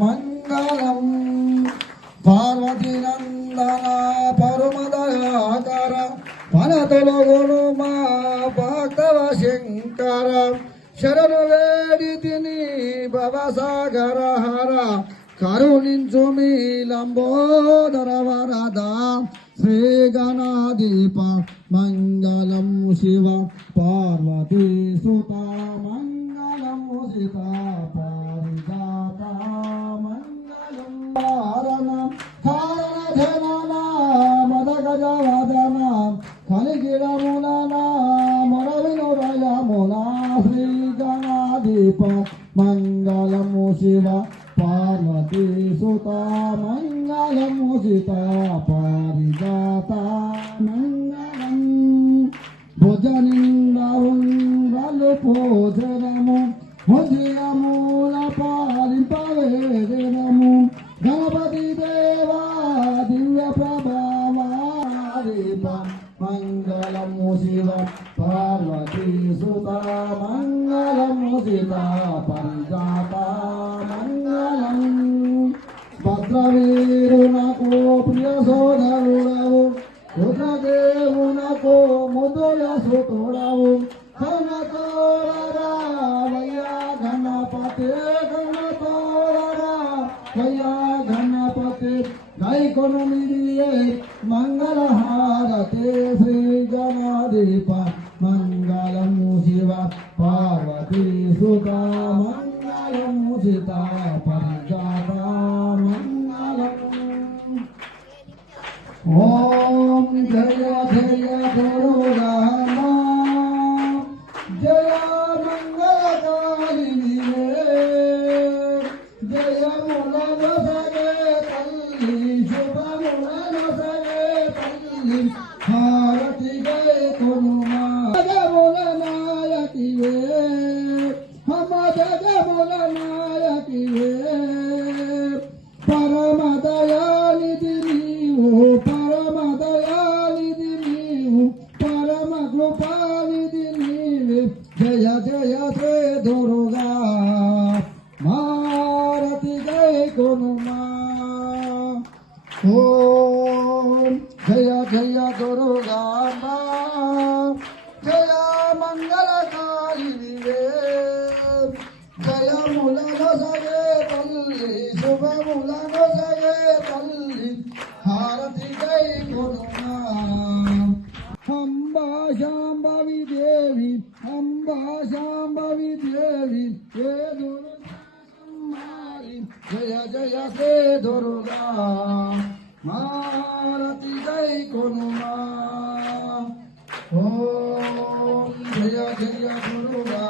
మంగళం పార్వతీ నందన పరమదయాకర పనతొలగును మా భక్తవ శంకర శరణు వేడితిని భవసాగర హర కరుణించు మీ లంబోదర వరద శ్రీ గణాధిప మంగళం శివ పార్వతీ సుత మంగళం సీత పారిజాత మంగళం కారణ జనన మద గజవదన కలిగిరమున మొరవినురయమున శ్రీ గణాధిప మంగళము శివ పార్వతీ సుత మంగళము సీత పారిజాత మంగళం భుజనిందరు భోజనము భుజయమూల పాలిపవేదనము గణపతి దేవా దివ్య ప్రభావారీప మంగళము శివ పార్వతీ సుత మంగళము సీత పరిజాత మంగళం భద్రవీరునకు ప్రియ సోదరుడవు రుద్రదేవునకు ముదుల సుతుడవు ఘనతోరవయ్యా గణపతి గణతోరవయ్యా గణపతి గైకొను మిదియే మంగళహారతి శ్రీ గణాధిప మంగళము శివ పార్వతీ సుత మంగళము సీత పరిజాత మంగళం ఓం జయ జయ గురురామ జయ మంగళకారిణి జయములను సగే తల్లి శుభములను సగే తల్లి హారతి గై కొనుమా జగముల నాయకివే హమ జగముల నాయకివే పరమ దయానిధి నీవు పరమ దయానిధి నీవు పరమ కృపానిధి నీవే జయ జయ శ్రీ దుర్గా మారతి గై కొనుమా ఓం జయ జయ దుర్గా జయ మంగళకారిణివే జయములను సగే తల్లి శుభములను సగే తల్లి హారతి గై కొనుమా అంబా శాంభవి దేవి అంబా శాంభవి దేవి ఏ దుర్గారి జయ జయ శ్రీ దుర్గా మారతి గై కొనుమా ఓం జయ జయ దుర్గా